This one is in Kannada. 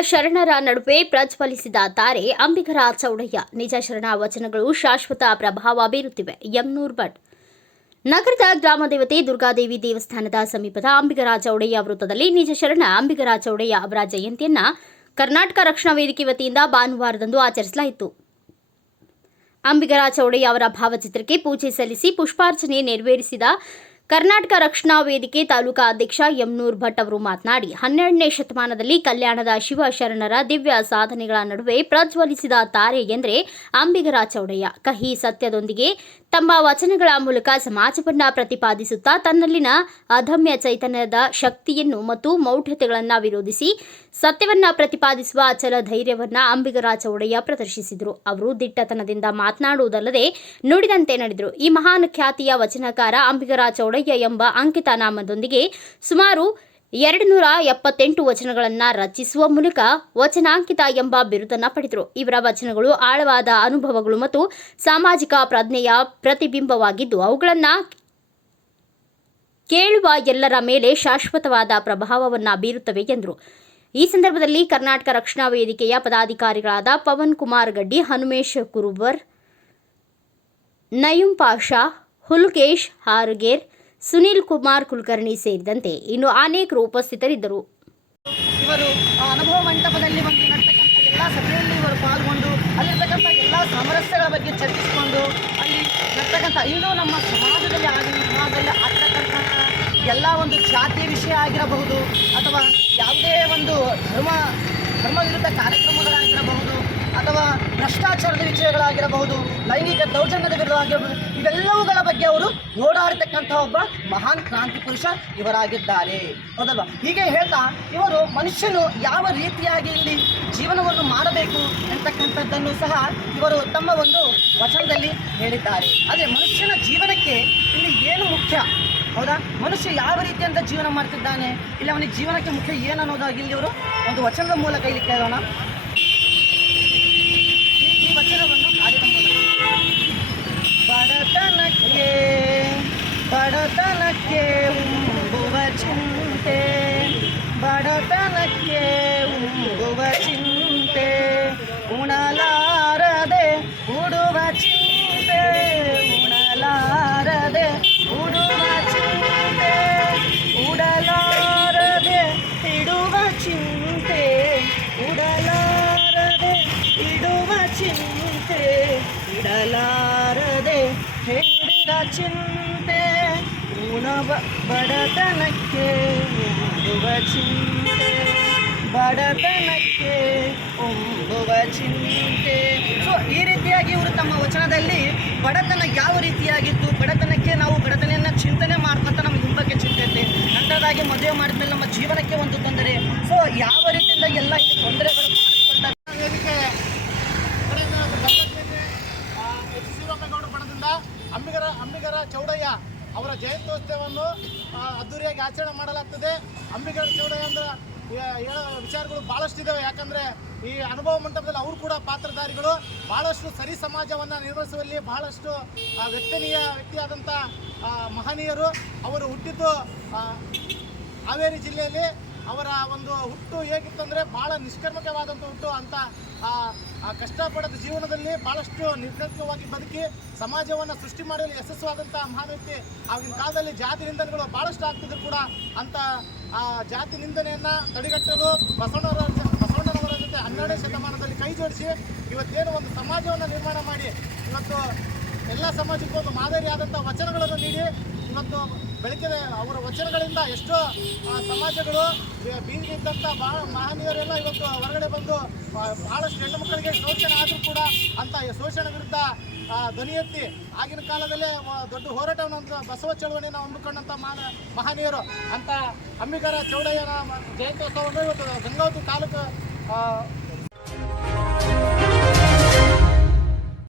ಶರಣರ ನಡುವೆ ಪ್ರಜ್ವಲಿಸಿದ ತಾರೆ ಅಂಬಿಗರ ಚೌಡಯ್ಯ. ನಿಜ ಶರಣ, ವಚನಗಳು ಶಾಶ್ವತ ಪ್ರಭಾವ ಬೀರುತ್ತಿವೆ. ಯಮ್ನೂರ್ ಭಟ್. ನಗರದ ಗ್ರಾಮ ದೇವತೆ ದುರ್ಗಾದೇವಿ ದೇವಸ್ಥಾನದ ಸಮೀಪದ ಅಂಬಿಗರ ಚೌಡಯ್ಯ ವೃತ್ತದಲ್ಲಿ ನಿಜ ಶರಣ, ಅಂಬಿಗರ ಚೌಡಯ್ಯ ಅವರ ಜಯಂತಿಯನ್ನ ಕರ್ನಾಟಕ ರಕ್ಷಣಾ ವೇದಿಕೆ ವತಿಯಿಂದ ಭಾನುವಾರದಂದು ಆಚರಿಸಲಾಯಿತು. ಅಂಬಿಗರ ಚೌಡಯ್ಯ ಅವರ ಭಾವಚಿತ್ರಕ್ಕೆ ಪೂಜೆ ಸಲ್ಲಿಸಿ ಪುಷ್ಪಾರ್ಚನೆ ನೆರವೇರಿಸಿದ ಕರ್ನಾಟಕ ರಕ್ಷಣಾ ವೇದಿಕೆ ತಾಲೂಕಾ ಅಧ್ಯಕ್ಷ ಯಮ್ನೂರ್ ಭಟ್ ಅವರು ಮಾತನಾಡಿ, ಹನ್ನೆರಡನೇ ಶತಮಾನದಲ್ಲಿ ಕಲ್ಯಾಣದ ಶಿವ ಶರಣರ ದಿವ್ಯ ಸಾಧನೆಗಳ ನಡುವೆ ಪ್ರಜ್ವಲಿಸಿದ ತಾರೆ ಎಂದರೆ ಅಂಬಿಗರ ಚೌಡಯ್ಯ. ಕಹಿ ಸತ್ಯದೊಂದಿಗೆ ತಮ್ಮ ವಚನಗಳ ಮೂಲಕ ಸಮಾಜವನ್ನು ಪ್ರತಿಪಾದಿಸುತ್ತಾ ತನ್ನಲ್ಲಿನ ಅದಮ್ಯ ಚೈತನ್ಯದ ಶಕ್ತಿಯನ್ನು ಮತ್ತು ಮೌಢ್ಯತೆಗಳನ್ನು ವಿರೋಧಿಸಿ ಸತ್ಯವನ್ನ ಪ್ರತಿಪಾದಿಸುವ ಅಚಲ ಧೈರ್ಯವನ್ನ ಅಂಬಿಗರಾಜ ಒಡೆಯ ಪ್ರದರ್ಶಿಸಿದರು. ಅವರು ದಿಟ್ಟತನದಿಂದ ಮಾತನಾಡುವುದಲ್ಲದೆ ನುಡಿದಂತೆ ನಡೆದರು. ಈ ಮಹಾನ್ ಖ್ಯಾತಿಯ ವಚನಕಾರ ಅಂಬಿಗರಾಜ ಒಡೆಯ ಎಂಬ ಅಂಕಿತ ನಾಮದೊಂದಿಗೆ ಸುಮಾರು ಎರಡು ನೂರ ಎಪ್ಪತ್ತೆಂಟು ವಚನಗಳನ್ನು ರಚಿಸುವ ಮೂಲಕ ವಚನಾಂಕಿತ ಎಂಬ ಬಿರುದನ್ನು ಪಡೆದರು. ಇವರ ವಚನಗಳು ಆಳವಾದ ಅನುಭವಗಳು ಮತ್ತು ಸಾಮಾಜಿಕ ಪ್ರಜ್ಞೆಯ ಪ್ರತಿಬಿಂಬವಾಗಿದ್ದು, ಅವುಗಳನ್ನು ಕೇಳುವ ಎಲ್ಲರ ಮೇಲೆ ಶಾಶ್ವತವಾದ ಪ್ರಭಾವವನ್ನು ಬೀರುತ್ತವೆ ಎಂದರು. ಈ ಸಂದರ್ಭದಲ್ಲಿ ಕರ್ನಾಟಕ ರಕ್ಷಣಾ ವೇದಿಕೆಯ ಪದಾಧಿಕಾರಿಗಳಾದ ಪವನ್ ಕುಮಾರ್ ಗಡ್ಡಿ, ಹನುಮೇಶ್ ಕುರುಬರ್ ನಯುಂ ಪಾಷಾ ಹುಲ್ಕೇಶ್ ಹಾರ್ಗೇರ್ ಸುನೀಲ್ ಕುಮಾರ್ ಕುಲಕರ್ಣಿ ಸೇರಿದಂತೆ ಇನ್ನು ಅನೇಕರು ಉಪಸ್ಥಿತರಿದ್ದರು. ಇವರು ಅನುಭವ ಮಂಟಪದಲ್ಲಿ ಒಂದು ನಡ್ತಕ್ಕಂಥ ಎಲ್ಲ ಸಭೆಯಲ್ಲಿ ಇವರು ಪಾಲ್ಗೊಂಡು ಅಲ್ಲಿರ್ತಕ್ಕಂಥ ಎಲ್ಲ ಸಾಮರಸ್ಯಗಳ ಬಗ್ಗೆ ಚರ್ಚಿಸಿಕೊಂಡು ಅಲ್ಲಿ ನಡ್ತಕ್ಕಂಥ ಇನ್ನೂ ನಮ್ಮ ಸಮಾಜದಲ್ಲಿ ಆಗಿನ ಸಮಾಜದಲ್ಲಿ ಆಗ್ತಕ್ಕಂಥ ಎಲ್ಲ ಒಂದು ಜಾತಿಯ ವಿಷಯ ಆಗಿರಬಹುದು ಅಥವಾ ಯಾವುದೇ ಒಂದು ಧರ್ಮ ಧರ್ಮ ವಿರುದ್ಧ ಕಾರ್ಯಕ್ರಮಗಳಾಗಿರಬಹುದು. ಅಥವಾ ಭ್ರಷ್ಟಾಚಾರದ ವಿಷಯಗಳಾಗಿರಬಹುದು ಲೈಂಗಿಕ ದೌರ್ಜನ್ಯದ ವಿರುದ್ಧ ಆಗಿರಬಹುದು ಇವೆಲ್ಲವುಗಳ ಬಗ್ಗೆ ಅವರು ಓಡಾಡತಕ್ಕಂಥ ಒಬ್ಬ ಮಹಾನ್ ಕ್ರಾಂತಿ ಪುರುಷ ಇವರಾಗಿದ್ದಾರೆ. ಹೌದಲ್ವಾ? ಹೀಗೆ ಹೇಳ್ತಾ ಇವರು ಮನುಷ್ಯನು ಯಾವ ರೀತಿಯಾಗಿ ಇಲ್ಲಿ ಜೀವನವನ್ನು ಮಾಡಬೇಕು ಎಂತಕ್ಕಂಥದ್ದನ್ನು ಸಹ ಇವರು ತಮ್ಮ ಒಂದು ವಚನದಲ್ಲಿ ಹೇಳಿದ್ದಾರೆ. ಆದರೆ ಮನುಷ್ಯನ ಜೀವನಕ್ಕೆ ಇಲ್ಲಿ ಏನು ಮುಖ್ಯ? ಹೌದಾ? ಮನುಷ್ಯ ಯಾವ ರೀತಿಯಂತ ಜೀವನ ಮಾಡ್ತಿದ್ದಾನೆ? ಇಲ್ಲಿ ಅವನಿಗೆ ಜೀವನಕ್ಕೆ ಮುಖ್ಯ ಏನು ಅನ್ನೋದಾಗಿ ಇಲ್ಲಿ ಅವರು ಒಂದು ವಚನದ ಮೂಲಕ ಇಲ್ಲಿ ಕೇಳೋಣ. ಚಿಂತೆ ಇಡಲಾರದೆ ಹೇಳಿದ ಚಿಂತೆ, ಉಣವ ಬಡತನಕ್ಕೆ ಉಂಬುವ ಚಿಂತೆ, ಬಡತನಕ್ಕೆ ಉಂಬುವ ಚಿಂತೆ. ಸೊ ಈ ರೀತಿಯಾಗಿ ಇವರು ತಮ್ಮ ವಚನದಲ್ಲಿ ಬಡತನ ಯಾವ ರೀತಿಯಾಗಿತ್ತು, ಬಡತನಕ್ಕೆ ನಾವು ಬಡತನೆಯನ್ನು ಚಿಂತನೆ ಮಾಡ್ಕೊತ ನಮ್ಮ ಕುಟುಂಬಕ್ಕೆ ಚಿಂತೆ ನಂತರದಾಗಿ ಮದುವೆ ಮಾಡಿದ್ಮೇಲೆ ನಮ್ಮ ಜೀವನಕ್ಕೆ ಒಂದು ತೊಂದರೆ. ಸೊ ಯಾವ ರೀತಿಯಿಂದ ಎಲ್ಲ ಈ ತೊಂದರೆಗಳು ಕಾಣಿಸ್ಕೊಳ್ತಾ ವೇದಿಕೆ ಕಡೆಯಿಂದ ಗದಗದಲ್ಲಿ, ಆ, ಎಚ್ ಶಿವರಾಮೇಗೌಡ ಬಣದಿಂದ ಅಂಬಿಗರ ಅಂಬಿಗರ ಚೌಡಯ್ಯ ಅವರ ಜಯಂತ್ಯೋತ್ಸವವನ್ನು ಆ, ಅದ್ದೂರಿಯಾಗಿ ಆಚರಣೆ ಮಾಡಲಾಗ್ತದೆ. ಅಂಬಿಗರ ಚೌಡಯ್ಯ ಅಂದ್ರೆ ಏ- ಹೇಳೋ ವಿಚಾರಗಳು ಭಾಳಷ್ಟಿದ್ದಾವೆ ಯಾಕಂದರೆ ಈ ಅನುಭವ ಮಂಟಪದಲ್ಲಿ ಅವರು ಕೂಡ ಪಾತ್ರಧಾರಿಗಳು. ಭಾಳಷ್ಟು ಸರಿ ಸಮಾಜವನ್ನು ನಿರ್ವಹಿಸುವಲ್ಲಿ ಬಹಳಷ್ಟು ವ್ಯಕ್ತನೀಯ ವ್ಯಕ್ತಿಯಾದಂಥ ಮಹನೀಯರು. ಅವರು ಹುಟ್ಟಿದ್ದು ಹಾವೇರಿ ಜಿಲ್ಲೆಯಲ್ಲಿ ಅವರ ಒಂದು ಹುಟ್ಟು ಹೇಗಿತ್ತಂದರೆ ಭಾಳ ನಿಷ್ಕರ್ಮಕವಾದಂಥ ಹುಟ್ಟು ಅಂತ ಕಷ್ಟಪಡದ ಜೀವನದಲ್ಲಿ ಭಾಳಷ್ಟು ನಿರ್ಣಯವಾಗಿ ಬದುಕಿ ಸಮಾಜವನ್ನು ಸೃಷ್ಟಿ ಮಾಡಲು ಯಶಸ್ವಾದಂಥ ಮಹಾನ್ ವ್ಯಕ್ತಿ ಆಗಿನ ಕಾಲದಲ್ಲಿ ಜಾತಿ ನಿಂದನೆಗಳು ಭಾಳಷ್ಟು ಆಗ್ತಿದ್ರು ಕೂಡ ಅಂತ, ಆ, ಜಾತಿ ನಿಂದನೆಯನ್ನು ತಡೆಗಟ್ಟಲು ಬಸವಣ್ಣವರ ಬಸವಣ್ಣನವರ ಜೊತೆ ಹನ್ನೆರಡನೇ ಶತಮಾನದಲ್ಲಿ ಕೈ ಜೋಡಿಸಿ ಇವತ್ತೇನು ಒಂದು ಸಮಾಜವನ್ನು ನಿರ್ಮಾಣ ಮಾಡಿ, ಇವತ್ತು ಎಲ್ಲ ಸಮಾಜಕ್ಕೂ ಒಂದು ಮಾದರಿಯಾದಂಥ ವಚನಗಳನ್ನು ನೀಡಿ ಇವತ್ತು ಬೆಳಕಿನ ಅವರ ವಚನಗಳಿಂದ ಎಷ್ಟೋ ಸಮಾಜಗಳು ಬೀದಿ ಇದ್ದಂಥ ಭಾಳ ಮಹನೀಯರೆಲ್ಲ ಇವತ್ತು ಹೊರಗಡೆ ಬಂದು ಬಹಳಷ್ಟು ಹೆಣ್ಣು ಮಕ್ಕಳಿಗೆ ಶೋಷಣೆ ಆದರೂ ಕೂಡ ಅಂತ ಶೋಷಣೆ ವಿರುದ್ಧ ಧ್ವನಿ ಎತ್ತಿ, ಆಗಿನ ಕಾಲದಲ್ಲೇ ದೊಡ್ಡ ಹೋರಾಟವನ್ನು ಬಸವ ಚಳವಳಿಯನ್ನು ಹಮ್ಮಿಕೊಂಡಂಥ ಮಾನ, ಮಹನೀಯರು ಅಂತ ಅಂಬಿಗರ ಚೌಡಯ್ಯನ ಜಯಂತ್ಯೋತ್ಸವವನ್ನು ಇವತ್ತು ಗಂಗಾವತಿ ತಾಲೂಕು